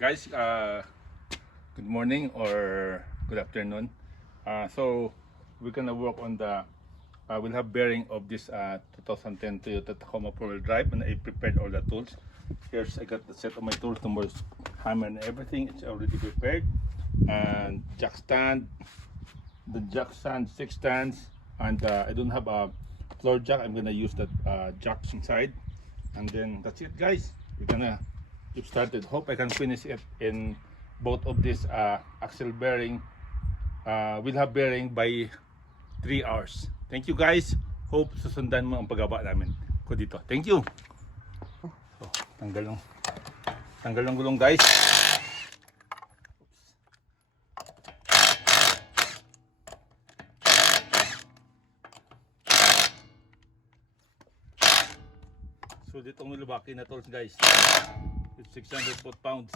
Guys, good morning or good afternoon. So we're gonna work on the we'll have bearing of this 2010 Toyota Tacoma 4-wheel drive, and I prepared all the tools. Here's I got the set of my tools, numbers, hammer and everything. It's already prepared, and jack stand, the jack stand, 6 stands, and I don't have a floor jack. I'm gonna use that jacks inside, and then that's it, guys. We're gonna get started. Hope I can finish it in both of this axle bearing. We'll have bearing by 3 hours. Thank you, guys. Hope susundan mo ang paggaba namin ko dito. Thank you. So, tanggal ng gulong, guys. So dito ang nilubaki na tools, guys. It's 600 foot-pounds.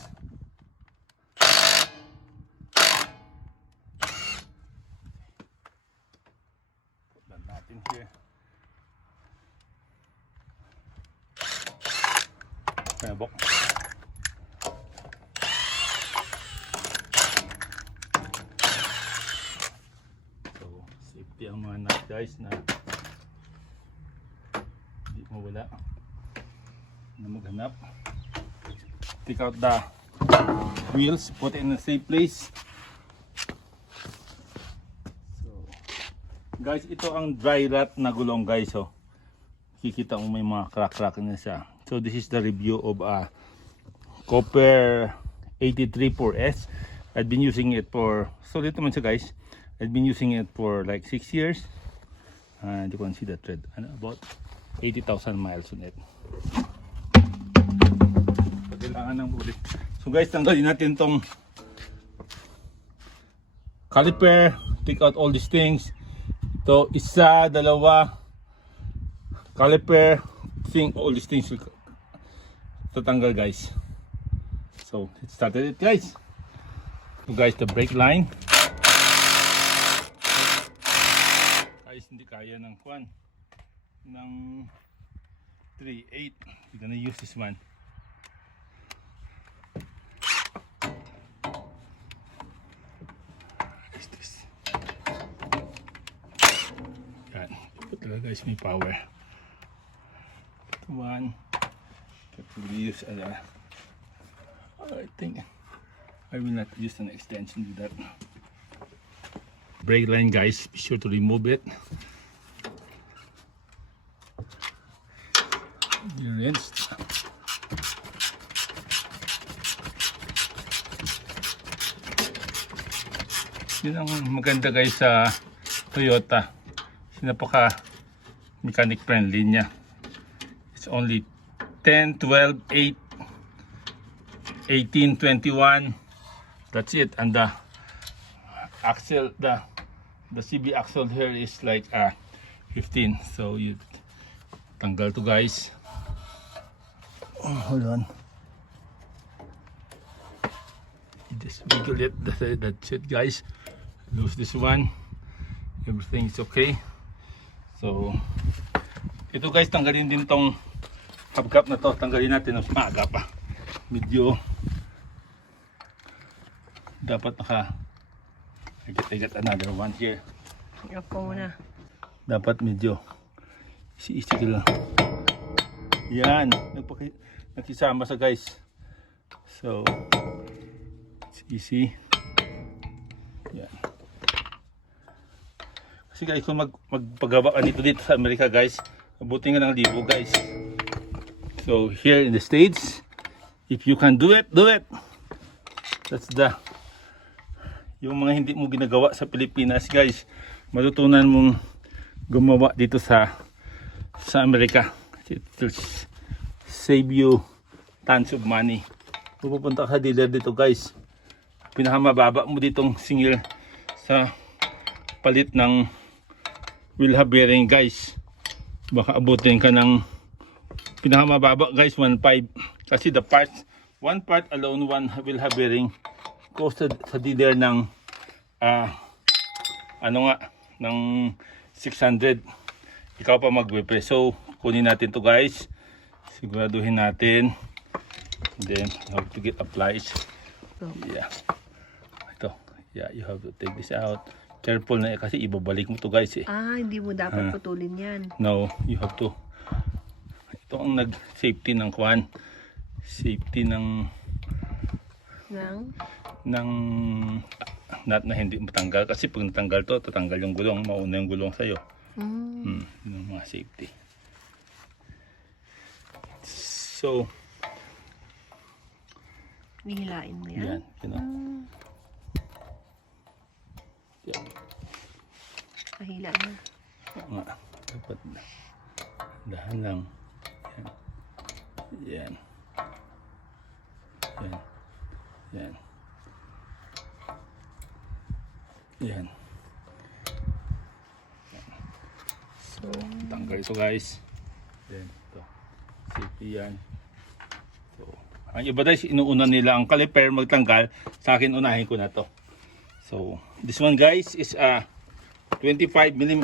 Put that natin here. Pinabok. So safety ang mga nut, guys, na hindi mawala na maghanap. Take out the wheels, put it in a safe place. So guys, ito ang dry rot na gulong, guys. So kikita mo may mga crack na siya. So this is the review of Copper 83 4S. I've been using it for, so dito man siya, guys. I've been using it for like 6 years, and you can see the tread, and about 80,000 miles on it. Kailangan ng ulit. So guys, tanggalin natin tong caliper, take out all these things. Ito, isa, dalawa, caliper, all these things will tatanggal, guys. So it started it, guys. So guys, the brake line, guys, hindi kaya ng kwan ng 3.8. We're gonna use this one. Guys, may power. One, use I think I will not use an extension with that. Brake line, guys, be sure to remove it. Be rinsed. Yun ang maganda, guys, sa Toyota. Napaka mechanic friendly niya. It's only 10, 12, 8, 18, 21. That's it. And the axle, the CB axle here is like 15. So you tanggal to, guys. Oh, hold on. You just wiggle it. That's it, guys. Lose this one. Everything is okay. So ito, guys, tanggalin din tong hubcap na to. Tanggalin natin ng maaga pa. Medyo dapat I got another one here. Ako muna. Dapat medyo easy lang. Yan, nakisama sa, guys. So it's easy. Yan. Kasi, guys, kung magpagawa ka dito sa Amerika, guys, abutin nga ng 1,000, guys. So here in the States, if you can do it, do it. That's yung mga hindi mo ginagawa sa Pilipinas, guys, matutunan mong gumawa dito sa Amerika. It will save you tons of money. Pupunta ka sa dealer dito, guys, pinakamababa mo ditong singil sa palit ng wheel hub bearing, guys, baka abutin ka ng pinakamababa, guys, 1.5. Kasi the parts, one part alone, one wheel hub bearing costed sa dealer ng ng 600. Ikaw pa magwe-press. So kunin natin to, guys, siguraduhin natin, and then how to get applies. So, Yeah. Ito. Yeah, you have to take this out. Careful na kasi ibabalik mo to guys eh. hindi mo dapat putulin yan. No, you have to. Ito ang nag-safety ng kwan. Safety ng nut na hindi matanggal. Kasi pag natanggal to, tatanggal yung gulong. Mauna yung gulong sa'yo. Yun ang mga safety. So, Nihilain mo yan. yan? Yan. Kahila na. Oo nga. Dapat dahan lang. Yan. Yan. Yan. Yan. So, tanggal ito guys. Then, ito. Safety yan. So, ang iba guys, inuuna nila ang caliper magtanggal. Sa akin, unahin ko na to. So, this one guys is 25mm.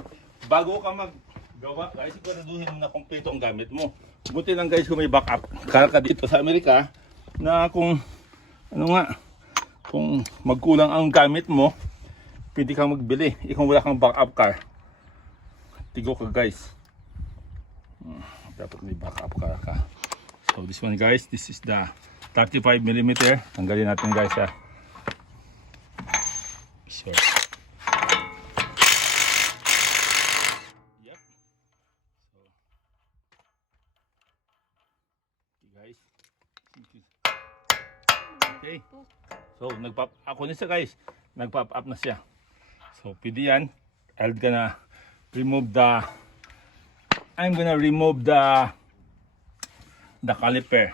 Bago ka maggawa guys, siguraduhin mo na kompleto ang gamit mo. Buti lang guys kung may backup car ka dito sa Amerika na kung kung magkulang ang gamit mo, pwede kang magbili. Kung wala kang backup car, tigo ka guys. Dapat may backup car ka. So this one guys, this is the 35mm. Tanggalin natin guys ha. Sure. Yep. So, okay guys. Okay. So ako na siya guys. Nag-pop up na siya. So pwede yan. I'm gonna remove the caliper.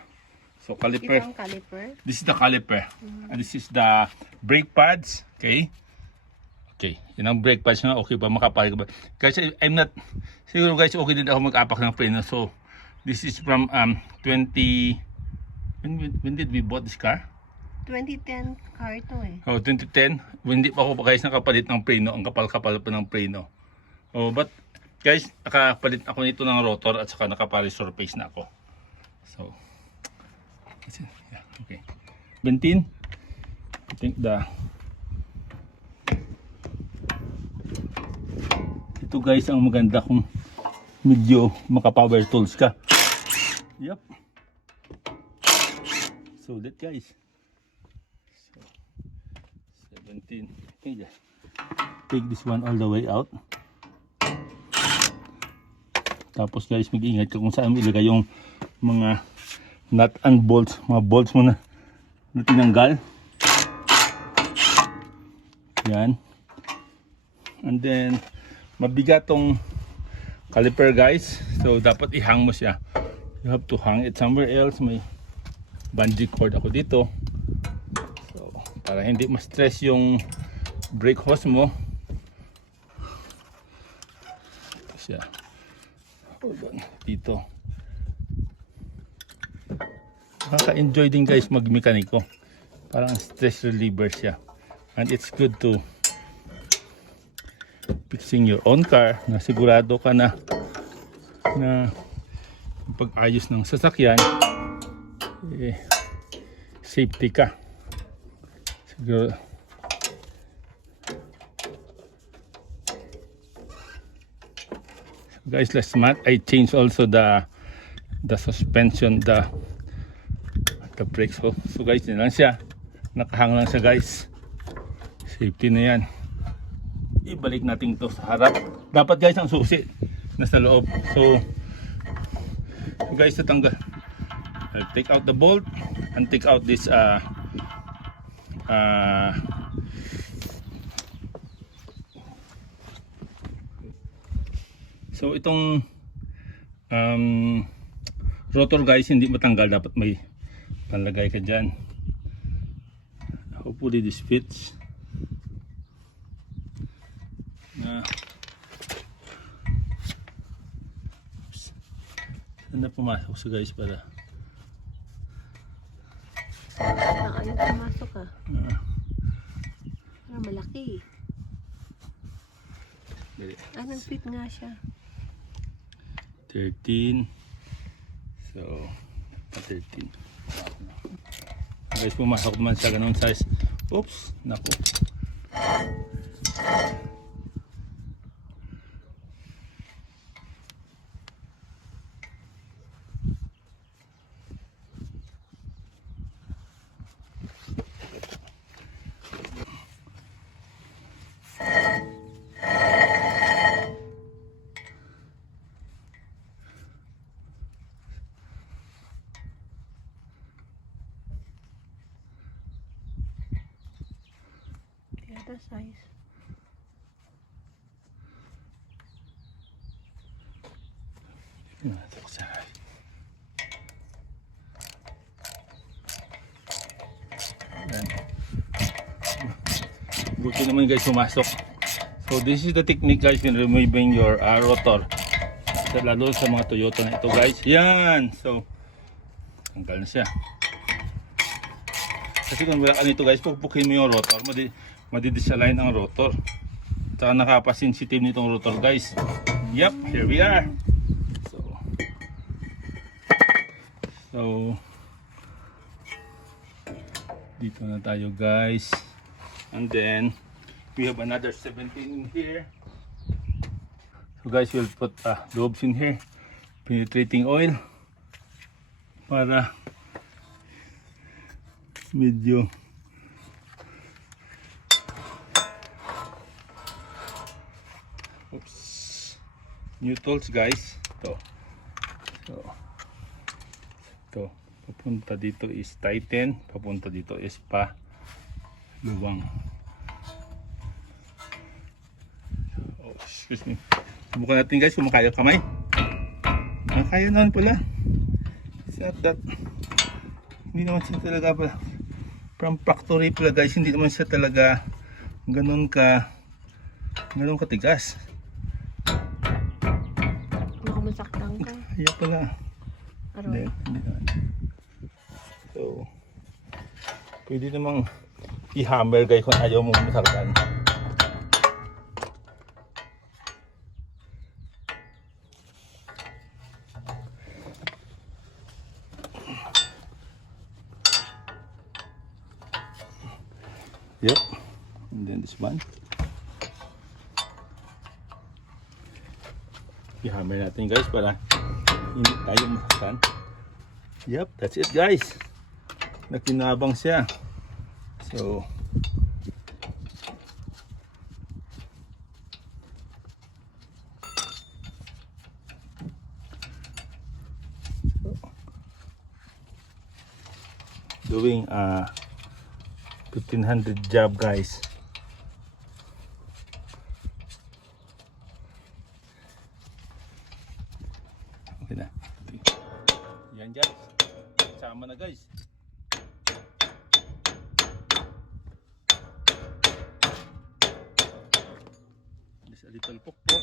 So caliper. Ito ang caliper. This is the caliper. And this is the brake pads. Okay. Okay. Yan ang brake pads na. Okay ba? Makapal ka ba? Kasi I'm not siguro guys, okay din ako mag-apak ng preno. So this is from 20 when did we bought this car? 2010 car to eh. Oh, 2010. Hindi pa ako guys nakapalit ng preno. Ang kapal-kapal pa ng preno. Oh, but guys, nakapalit ako nito ng rotor at saka naka-restore pace na ako. So, yeah, okay. Bentin. I think ito guys ang maganda kung medyo maka-power tools ka. Yep. So that guys. 17. Okay, just take this one all the way out. Tapos guys, mag-ingat ka kung saan mo ilagay yung mga nut and bolts, mga bolts mo na tinanggal. Yan. And then mabigat tong caliper guys, so dapat ihang mo siya. You have to hang it somewhere else. May bungee cord ako dito. Para hindi ma-stress yung brake hose mo. Ito siya. Dito. Nakaka-enjoy din guys mag-mekaniko. Parang stress reliever siya. And it's good to fixing your own car na sigurado ka na pag-ayos ng sasakyan safety ka. Siguro. So guys, last month I changed also the suspension, the brakes. So guys, yun lang siya. Nakahang lang siya guys. Safety na yan. Ibalik natin to sa harap. Dapat guys ang susi nasa loob. So guys, tatanggal. I'll take out the bolt and take out this so itong rotor guys hindi matanggal, dapat may panlagay ka dyan. Hopefully this fits. Saan na pumasok so guys para Ayaw pumasok ah. Malaki. Nag-fit nga siya. 13. So, 13. Guys, pumasok naman sa ganun size. Oops, naku. The other size. Ayan. Buti naman guys pumasok. So this is the technique guys in removing your rotor. Lalo sa mga Toyota na ito guys. Yan. So tanggal na siya. Kasi kung wala ka nito guys, pupukin mo yung rotor, madidisalign ang rotor. Saka nakapasensitive nitong rotor guys. Yep, here we are. So dito na tayo guys. And then we have another 17 in here. So guys, we'll put lobes in here. Penetrating oil. Para medyo new tools guys. So ito papunta dito is tighten, papunta dito is pa luwang. Oh, excuse me. Subukan natin guys kung makaya kamay. Kaya naman pala. It's not that, hindi naman siya talaga pala from factory pala guys, hindi naman siya talaga ganun katigas. Baka masaktan ka. Kaya pala. Aroy. Hindi naman. So pwede namang i-hammer guys kung ayaw mong masaktan. Yep, and then this one. I-hammer natin guys para hindi tayo masaktan. Yep, that's it guys. Nakinabang siya. So doing 1500 job guys. Okay na. Yan guys. Sama na guys. Just a little pokpok.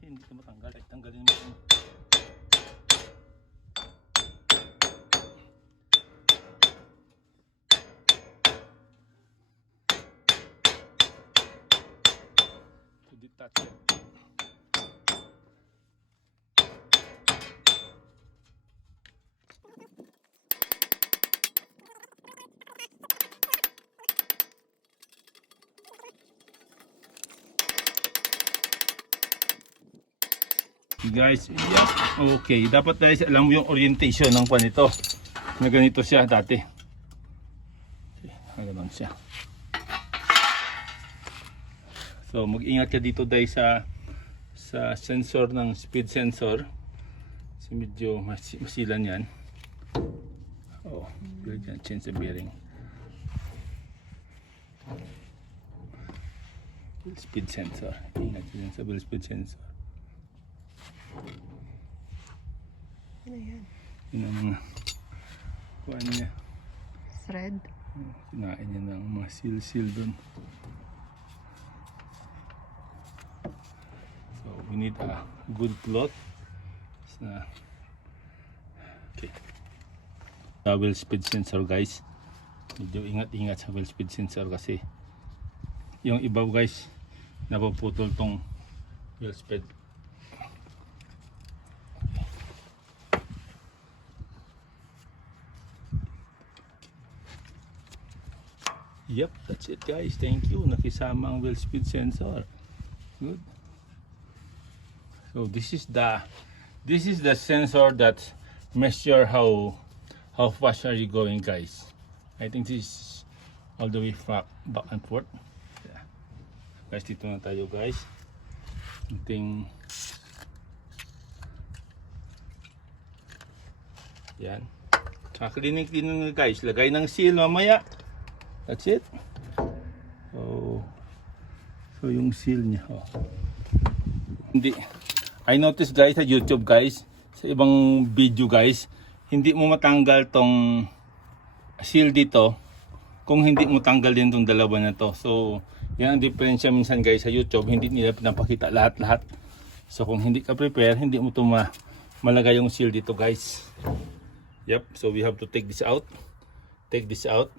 Kasi hindi ito matanggal. Tanggalin mo ito. Detach it. Guys, yeah. Okay, dapat guys alam mo yung orientation ng pan ito. Na ganito siya dati. Ganun siya. So mag-ingat ka dito dahil sa sensor ng speed sensor. So medyo masilan yan. Oh, we're gonna change the bearing. Speed sensor. Ingat din sa speed sensor. Ano yan? Yun ang mga kuhaan niya. Thread. Sinain niya ng mga seal dun. So we need a good cloth. Okay. Wheel speed sensor guys. Medyo ingat-ingat sa wheel speed sensor kasi yung ibaw guys napuputol tong wheel speed Yep, that's it guys. Thank you. Nakisama ang wheel speed sensor. Good. So this is the sensor that measure how fast are you going, guys. I think this is all the way back and forth. Yeah. Guys, dito na tayo guys. Ating yan. Cleaning na guys. Lagay ng seal mamaya. That's it. So yung seal niya. Oh. Hindi. I noticed guys sa YouTube guys, sa ibang video guys, hindi mo matanggal tong seal dito kung hindi mo tanggalin tong dalawa na to. So yan ang diferensya minsan guys sa YouTube, hindi nila pinapakita lahat-lahat. So kung hindi ka prepare, hindi mo to malagay yung seal dito guys. Yep, so we have to take this out. Take this out.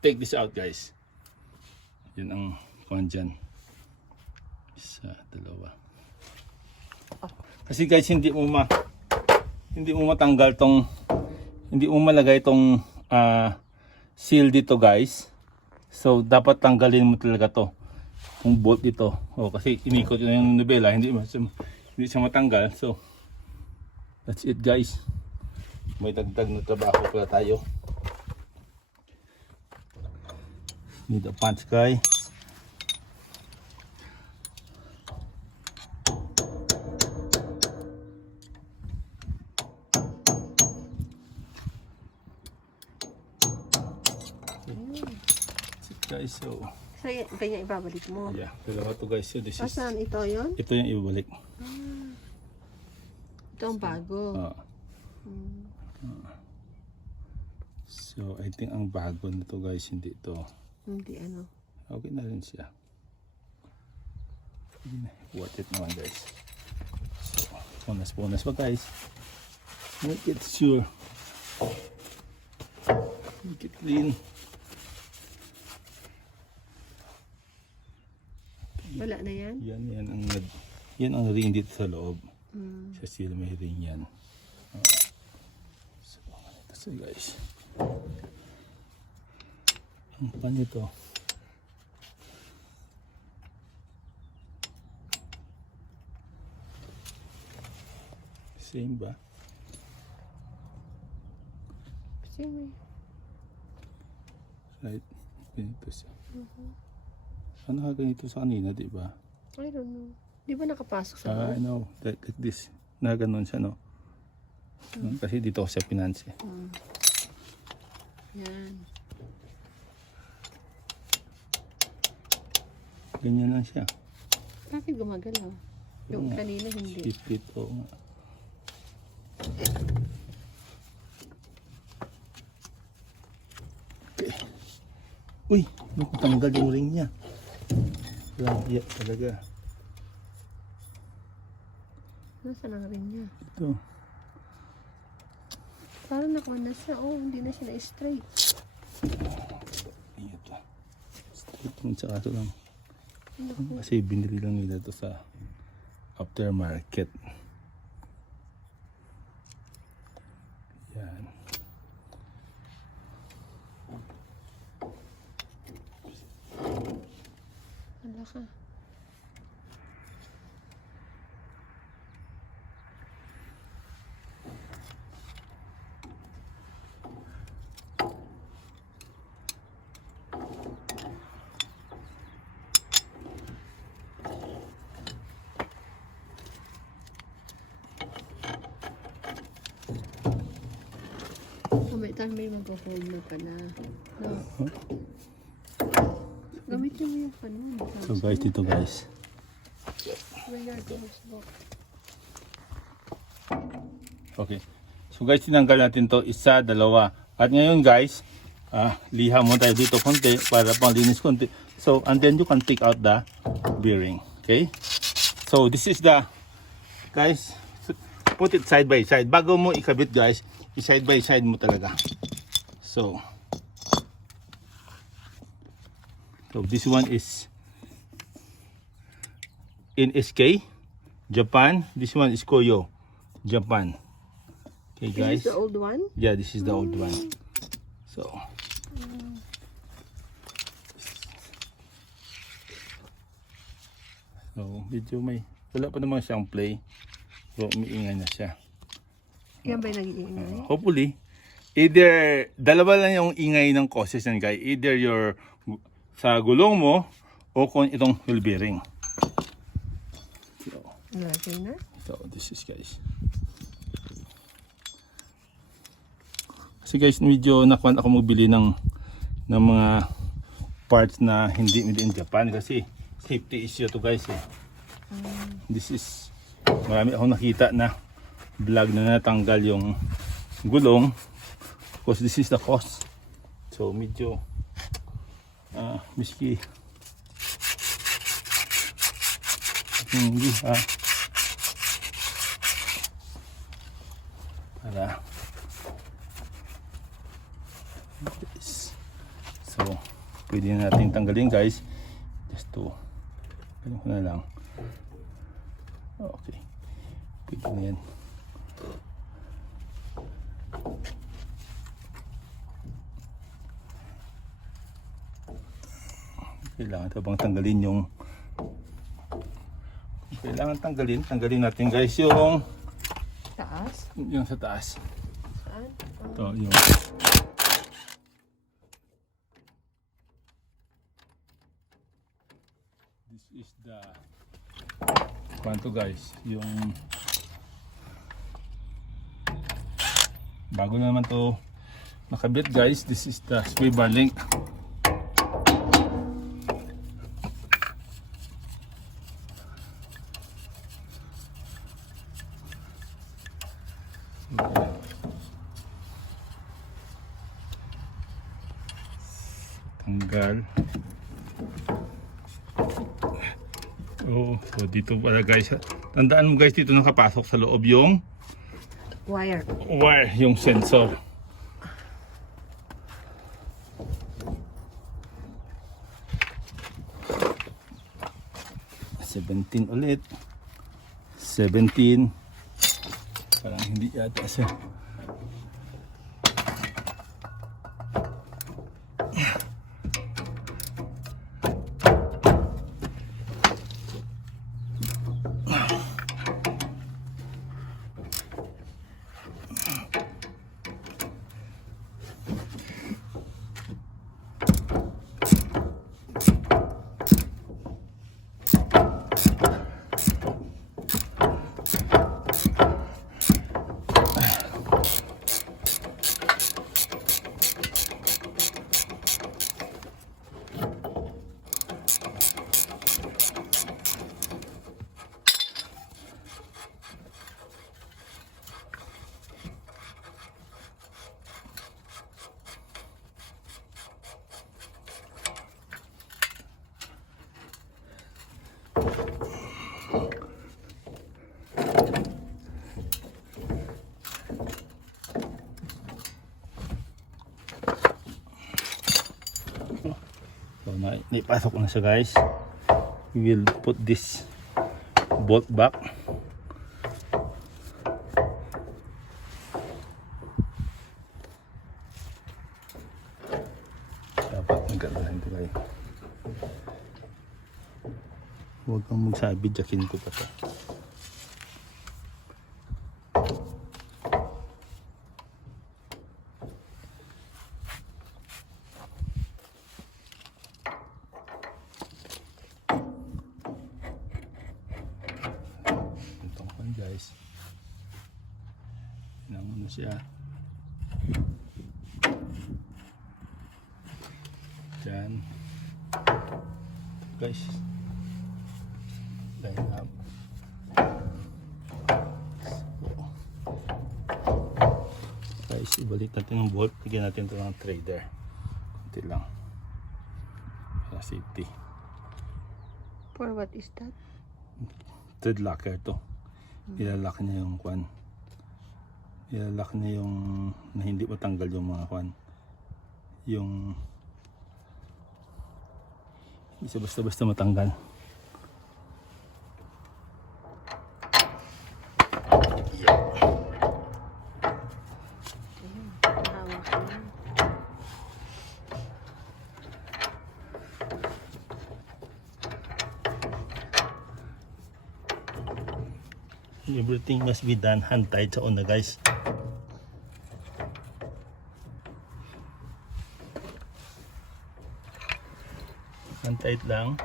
Take this out guys. Yun ang kuhan dyan. Isa, dalawa. Kasi guys hindi mo matanggal tong, hindi mo malagay tong seal dito guys. So dapat tanggalin mo talaga to. Yung bolt dito. Kasi inikot yun yung nobela, hindi siya matanggal. So that's it guys. May dagdag na trabaho pala tayo. Need a punch guy. Guys, so ganyan ibabalik mo. yeah, dalawa to guys. So this is, Saan ito yun? ito yung ibabalik. Ito ang bago. So I think ang bago nito guys, hindi ito. Hindi ano. Okay na rin siya. Worth it naman guys. So bonus pa guys. Make it sure. Make it clean. Wala na yan? Yan ang ring dito sa loob. Sa seal may ring yan. So ito siya guys. Ang pan ito. Same ba? Same. Right? Ganito siya. Ano ka ganito sa kanina, di ba? I don't know. Di ba nakapasok sa I know. Like this. Na ganun siya, no? Kasi dito ako siya pinansi. Yan. Ganyan lang siya. Bakit gumagalaw? Yung kanina hindi. Split ko nga. Okay. Uy! Nakatanggal yung ring niya. Grabe talaga. Nasaan ang ring niya? Ito. Parang nakuha na siya. Oh, hindi na siya na-straight. Ito. Straight mo sa kaso lang. Kasi binili lang nila ito sa aftermarket. Yan. Wala ka. May mag-hold mo pa na. No. Gamitin mo yung kanon. So guys, dito guys. Okay. So guys, tinanggal natin to isa, dalawa. At ngayon guys, liha mo tayo dito konti para pang linis konti. So, and then you can take out the bearing. Okay? So, this is the, guys, put it side by side. Bago mo ikabit guys, i-side by side mo talaga. So this one is NSK, Japan. This one is Koyo, Japan. Okay guys. This is the old one? Yeah, this is the old one. So So, medyo wala pa naman siyang play. So, umiingay na siya. Yan ba yung nag-iingay? Hopefully, either, dalawa lang yung ingay ng causes yan guys. Either sa gulong mo o kung itong wheel bearing. Lagay na. So, this is guys. Kasi guys, medyo nakuha ako magbili ng mga parts na hindi made in Japan kasi safety issue to guys eh. This is, marami akong nakita na vlog na natanggal yung gulong because this is the cost. So medyo miski hindi para so pwede na natin tanggalin guys, just to ganun ko na lang. Okay, pwede na yan. Kailangan ito bang tanggalin yung tanggalin natin guys yung Taas? yung sa taas. Saan? Ito yung this is the kwanto guys, yung bago na naman to nakabit guys. This is the sway bar link. Tanggal. Oh, so dito pala guys. Tandaan mo guys, dito nakapasok sa loob yung Wire. yung sensor. $17 ulit. 17. Parang hindi yata siya. So, naipasok ko na siya guys. We will put this bolt back. Dapat magkakaroon ito guys. Huwag kang magsabi, jakin ko pa ito. Guys, naman siya dyan guys, line up. Guys, ibalik natin yung bolt, bigyan natin ito ng trader konti lang para safety. For what is that? Thread locker to. Ilalak niya yung kwan. Ilalak niya yung na hindi matanggal yung mga kwan. Yung hindi siya basta-basta matanggal. Hawak na. Everything must be done hand tight sa una guys. Hand tight lang.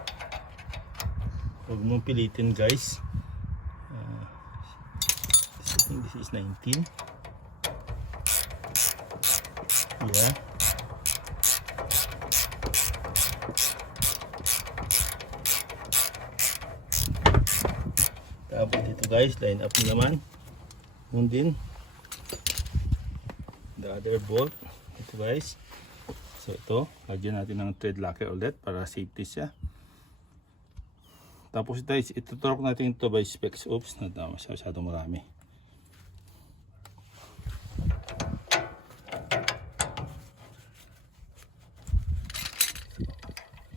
Huwag mong pilitin guys. I think this is 19. Yeah. Tapos dito guys, line up naman. Yun din. The other bolt. Ito guys. So ito, lagyan natin ng thread locker ulit para safety siya. Tapos guys, ituturok natin ito by specs. Oops, masyadong marami.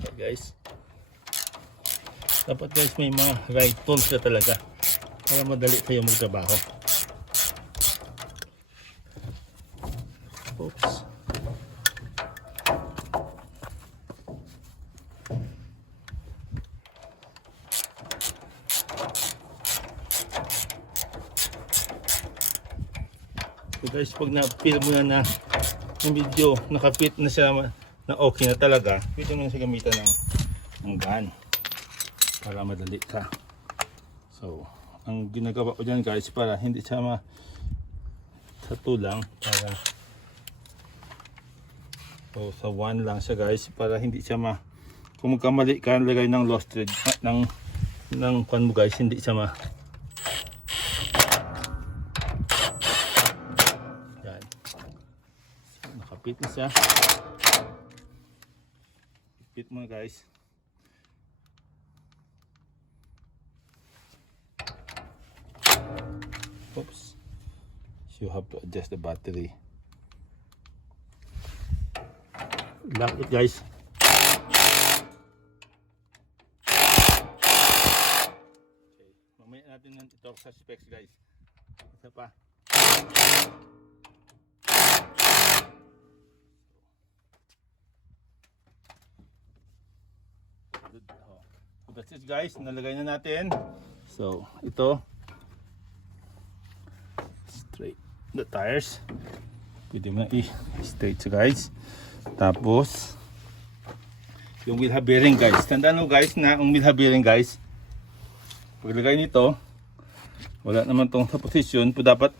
Okay guys. Dapat guys may mga right tools na talaga para madali kayo magtrabaho. Oops. So guys, pag na-feel mo na yung video nakapit na siya na okay na talaga, pwede mo na siya gamitan ng gun para madali ka. So, ang ginagawa ko dyan guys para hindi siya sa 2 lang para so sa 1 lang siya guys para hindi siya kung magkamali ka lagay ng lost thread ng pan mo guys, hindi siya yan. So, nakapit na siya. Fit mo guys. Oops. So you have to adjust the battery. Lock it guys. Okay. Mamaya natin ito sa specs guys. Isa pa. So that's it guys, nalagay na natin. So ito straight the tires, pwede mo na i-straight siya guys. Tapos yung wheel hub bearing guys, tandaan mo guys na ang wheel hub bearing guys, paglagay nito wala naman tong sa position po, dapat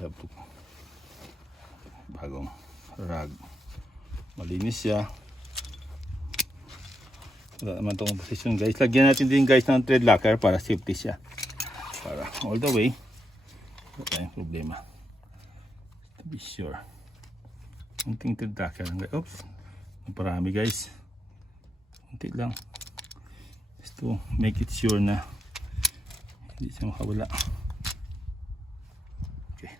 have bagong rag, malinis siya. Wala naman itong position guys. Lagyan natin din guys ng thread locker para safety siya. Para all the way. Wala tayong problema. To be sure. Kunting thread locker lang guys. Oops. Naparami guys. Kunti lang. Just to make it sure na hindi siya makawala. Okay.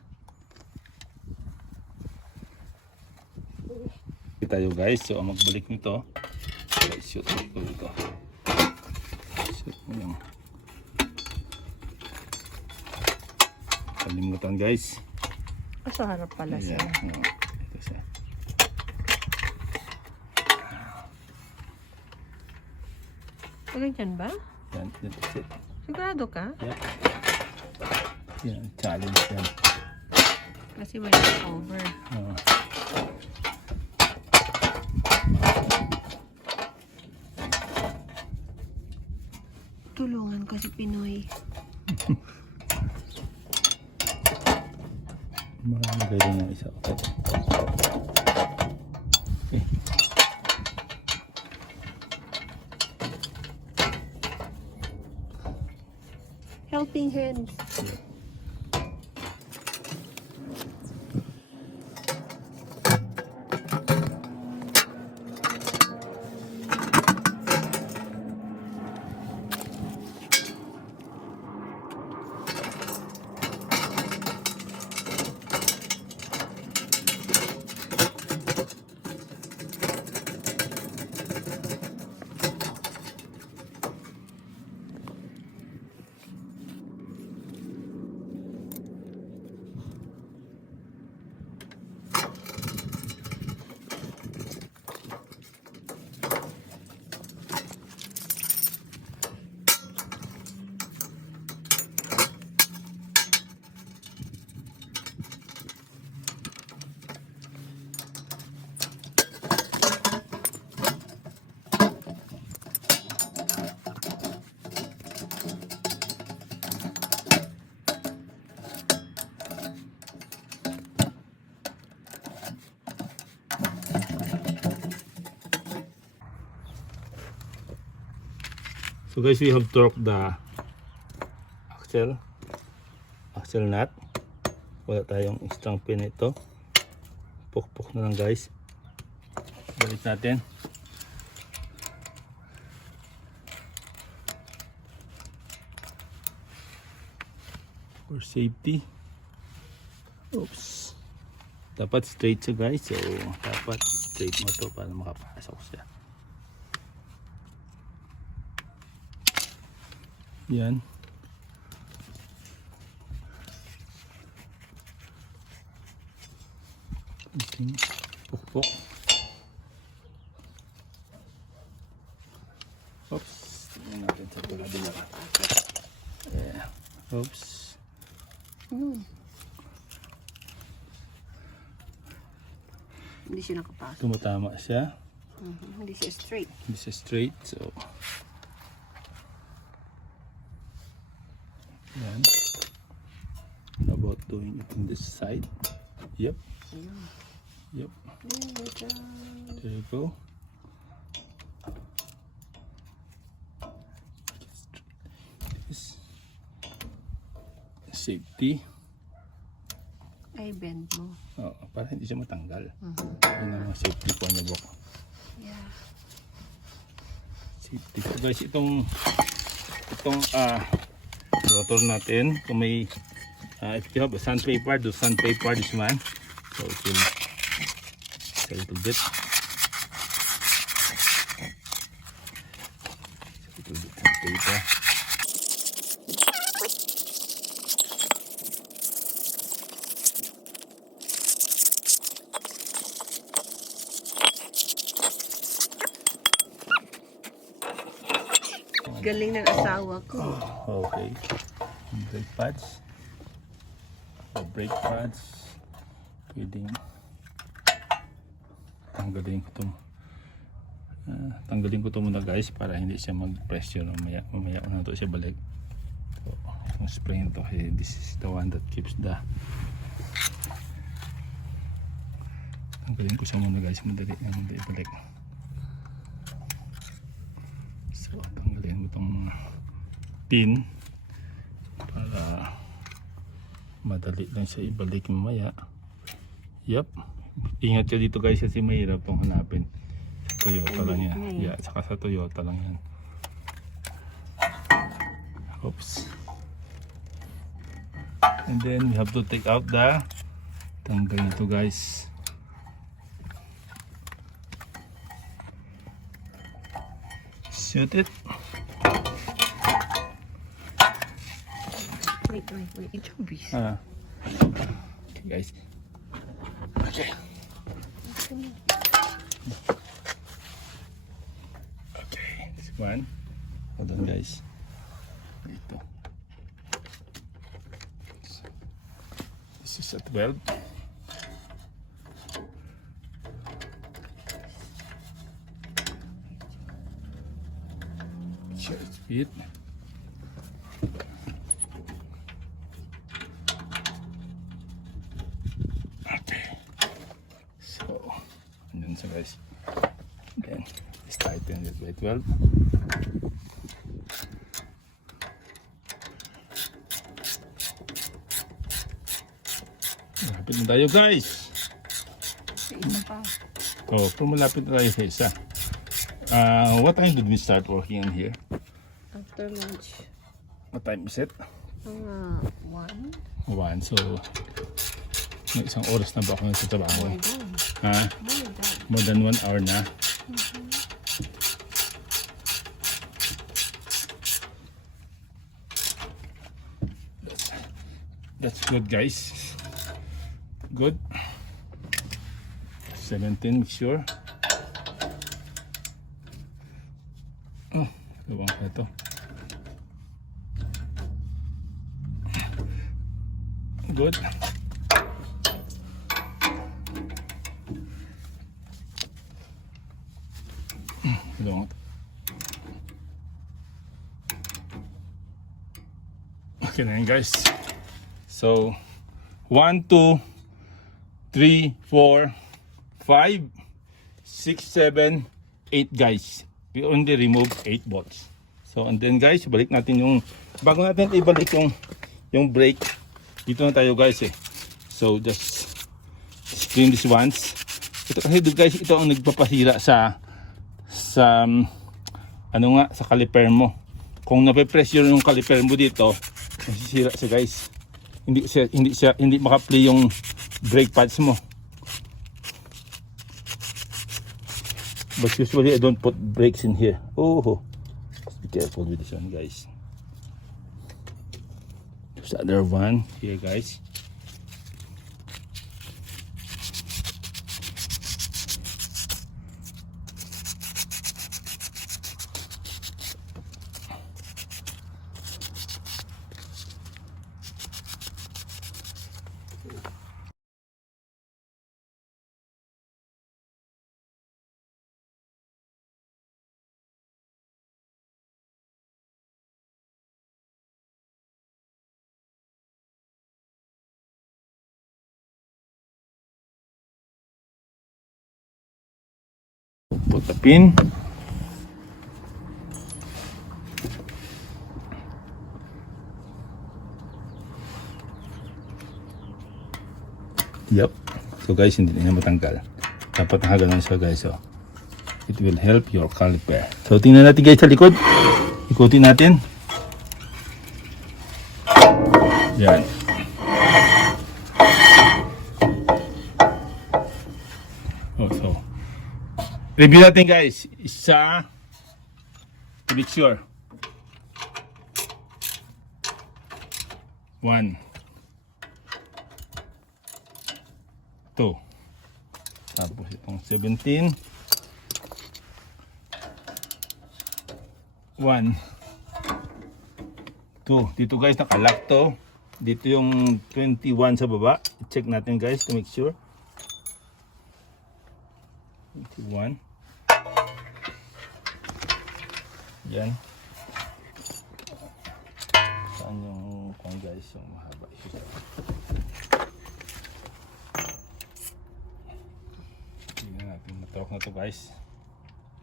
Okay tayo guys. So ang magbalik nito, shoot ko dito. Shoot mo yung kalimutan guys. Sa harap pala siya. Ito siya. Ganyan ba? Yan, that's it. Sigurado ka? Yeah. Yan, challenge yan. Kasi may over. Tulungan ko si Pinoy. Malagay din yung isa. Okay. Helping hands. So guys, we have torqued the axle nut. Wala tayong strong pin ito. Pukpok na lang guys. Balik natin. For safety. Oops. Dapat straight siya guys. So dapat straight mo to para makapasok siya. Yan. Okay. Pukpok. Oops. Tingnan natin sa kabila. Yeah. Oops. Hindi siya nakapasok. Tumatama siya. Hindi siya straight. Hindi siya straight. So, yan. How about doing it on this side? Yep. Ayun. Yep. There we go. There you go. This safety. Ay, bend mo. Oh, para hindi siya matanggal. Yun ang safety po niya, Bok. Yeah. Safety. So guys, itong rotor natin, kung may if you have a sandpaper, do sandpaper this one. So it will a little bit. A little bit sandpaper. Galing ng asawa ko. Okay. Brake pads. Brake pads. Pwedeng tanggalin ko to muna guys para hindi siya mag-pressure mamaya na to siya balik. So, yung spring to, this is the one that keeps the tanggalin ko siya muna guys, madali balik. So tanggalin mo tong pin para madali lang siya ibalik mamaya. Yep. Ingat ka dito guys kasi mahirap tong hanapin. Sa Toyota lang yan. Yeah, saka sa Toyota lang yan. Oops. And then we have to take out the tanggal ito guys. Shoot it. Wait. Ito, bis. Okay guys. Okay. Okay, this one. Hold on guys. Ito. This is a 12. Sure it's fit. Okay. So, andun sa guys. Then, let's tighten it by 12. Malapit na tayo guys. Sa isa pa. Oh, kung malapit na tayo sa isa. What time did we start working on here? After lunch. What time is it? 1? 1. So, may isang oras na ba ako nagtatrabaho? My God. Ha? My God. More than 1 hour na. That's good guys. Good. 17, sure. Oh, luwang pa ito. Good. Luwang ito. Okay na yun guys. So, 1, 2, 3, 4, 5, 6, 7, 8 guys. We only remove 8 bolts. So and then guys, balik natin yung bago natin ibalik yung brake. Dito na tayo guys eh. So just clean this once. Ito kasi guys, ito ang nagpapahira sa ano nga sa caliper mo. Kung nape-pressure yung caliper mo dito, masisira siya guys. Hindi maka-play yung brake pads mo. But usually I don't put brakes in here. Oh, be careful with this one guys. There's the other one here guys. Put the pin. Yep. So guys, hindi na matanggal. Dapat nakaganon siya guys. So, it will help your caliper. So tingnan natin guys sa likod. Ikutin natin. Yan. Oh, so review natin guys. Isa, to make sure. 1, 2. Tapos itong 17. 1, 2. Dito guys nakalock to. Dito yung 21 sa baba. Check natin guys to make sure. 21. Yan. Saan yung kung guys yung mahaba ito. Tingnan natin matalk na to guys.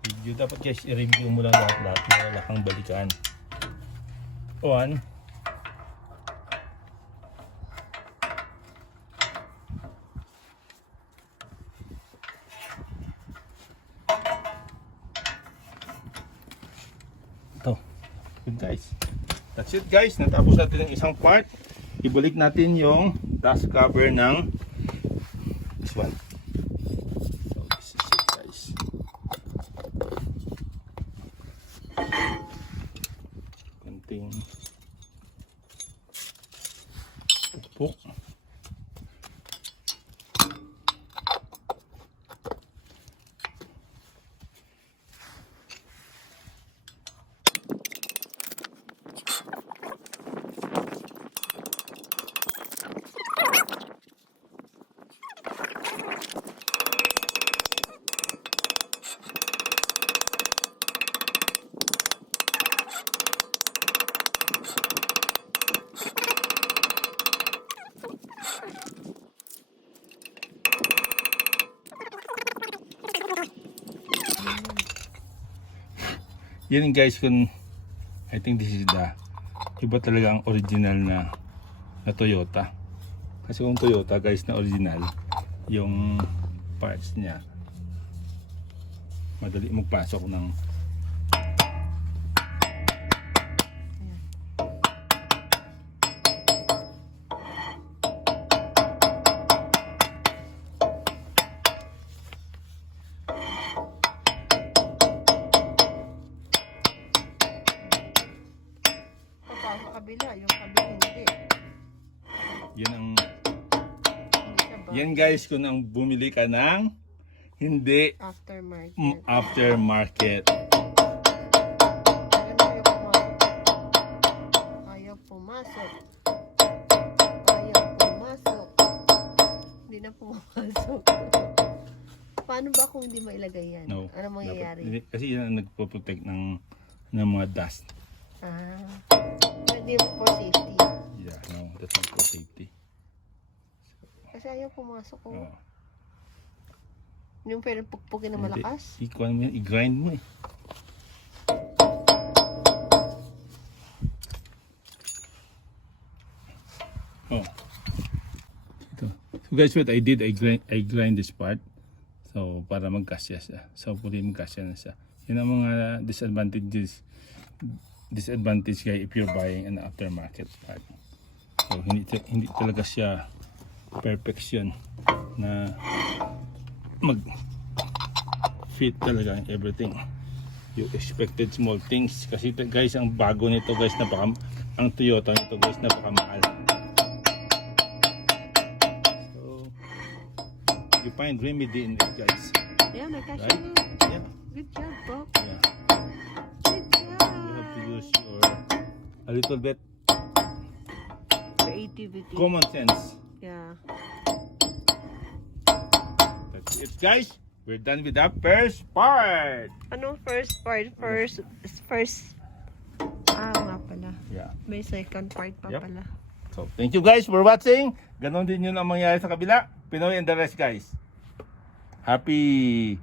Video dapat guys i-review mo lang lahat wala kang balikan. 1. Good guys. That's it guys. Natapos natin yung isang part. Ibalik natin yung dust cover ng this one. So this is it guys. Konting upo. Yan guys, kung I think this is the iba talaga ang original na Toyota. Kasi kung Toyota guys na original, yung parts niya madali magpasok ng kabila, yung kabila hindi. yan ang Hindi siya ba? yan guys kung ang bumili ka ng hindi Aftermarket. aftermarket. Ayaw pumasok. Ayaw pumasok. Hindi na pumasok. Paano ba kung hindi mailagay yan? No. Ano mangyayari? Dapat, kasi yan ang nagpo-protect ng mga dust. Ah. Hindi for safety. Yeah, no, that's not for safety. Kasi ayaw pumasok ko. Oh. Yung pwedeng pukpukin na malakas. I-grind mo eh. Oh. Ito. So guys, what I did, I grind this part. So, para magkasya siya. So, hopefully magkasya na siya. Yun ang mga disadvantage guys if you're buying an aftermarket part. So, hindi talaga siya perfection na mag fit talaga in everything. You expected small things kasi guys ang bago nito guys ang Toyota nito guys napakamahal. So you find remedy in it guys. Yeah, nagkasya Right? na. Yeah. Good job, Bob. Yeah. Good You have to job. use your a little bit Creativity. common sense. Yeah. That's it guys. We're done with the first part. Anong first part? First. Nga pala. Yeah. May second part pa Yep. pala. So, thank you guys for watching. Ganon din yun ang mangyayari sa kabila. Pinoy and the rest guys. Happy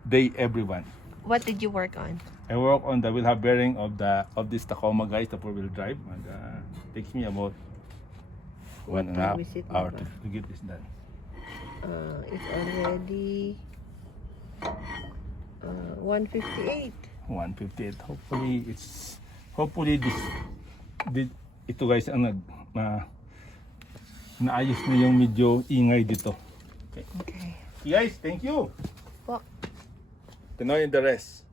day everyone. What did you work on? I work on the wheel hub bearing of this Tacoma guys, the 4-wheel drive. And takes me about What 1.5 time is it hour now? to get this done. It's already 1:58. 158. Hopefully ito guys ang naayos na yung medyo ingay dito. Okay. Okay. Guys, thank you. Po. Pinoy and the rest.